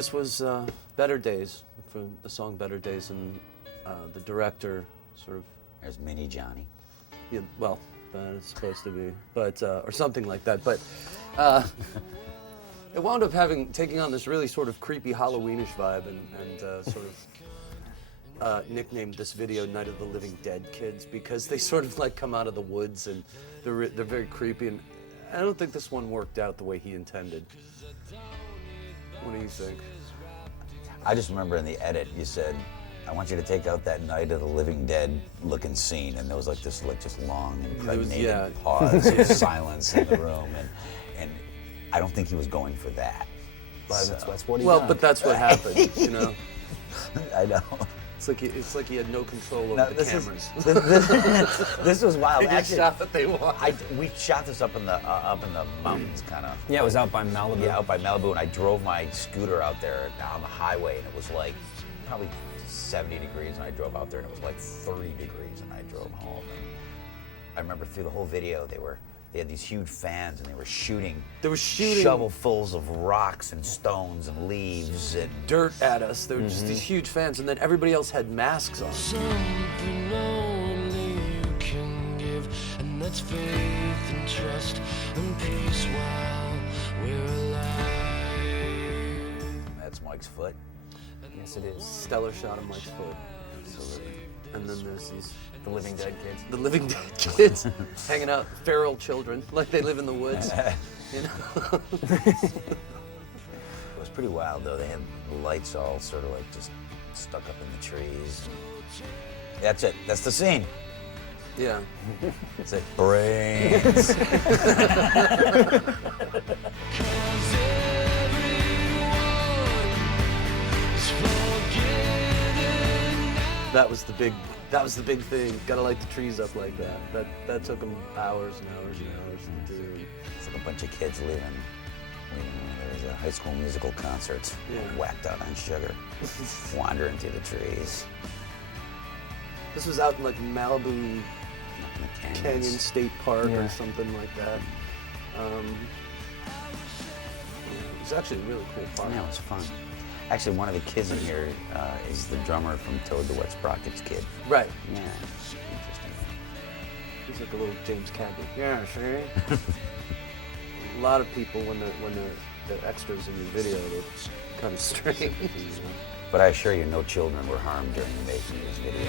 This was Better Days, from the song Better Days, and the director sort of... There's Mini Johnny. Yeah, well, that is supposed to be, but, or something like that, but it wound up taking on this really sort of creepy Halloweenish vibe, and sort of nicknamed this video Night of the Living Dead Kids, because they sort of like come out of the woods and they're very creepy, and I don't think this one worked out the way he intended. What do you think? I just remember in the edit you said, I want you to take out that Night of the Living Dead looking scene, and there was like this just long impregnated pause of silence in the room, and I don't think he was going for that. But that's what he Well, done. but that's what happened, you know? I know. It's like he had no control over the cameras. This was wild. He Actually, shot that they wanted. we shot this up in the mountains, kind of. Yeah, it was out by Malibu. Yeah, out by Malibu, and I drove my scooter out there on the highway, and it was like probably 70 degrees, and I drove out there, and it was like 30 degrees, and I drove home. And I remember through the whole video, they had these huge fans, and they were shooting. They were shooting shovelfuls of rocks and stones and leaves and dirt at us. They were just these huge fans, and then everybody else had masks on. Something only you can give, and that's faith and trust and peace while we're alive. That's Mike's foot. Yes, it is. Stellar shot of Mike's foot. Absolutely. And then there's these The Living Dead Kids. the living dead kids hanging out, feral children, like they live in the woods. You know? It was pretty wild though. They had the lights all sort of like just stuck up in the trees. That's it. That's the scene. Yeah. That's it. Brains. That was the big thing. Gotta light the trees up like that. That took them hours and hours and hours to do. It's like a bunch of kids leaving one of those High School Musical concerts, whacked out on sugar, wandering through the trees. This was out in like Malibu In the Canyon State Park or something like that. It was actually a really cool park. Yeah, it was fun. Actually, one of the kids in here is the drummer from Toad the Wet Sprockets kid. Right. Yeah, interesting. He's like a little James Cagney. Yeah, see? A lot of people, when they're extras in your video, look kind of strange. But I assure you, no children were harmed during the making of this video.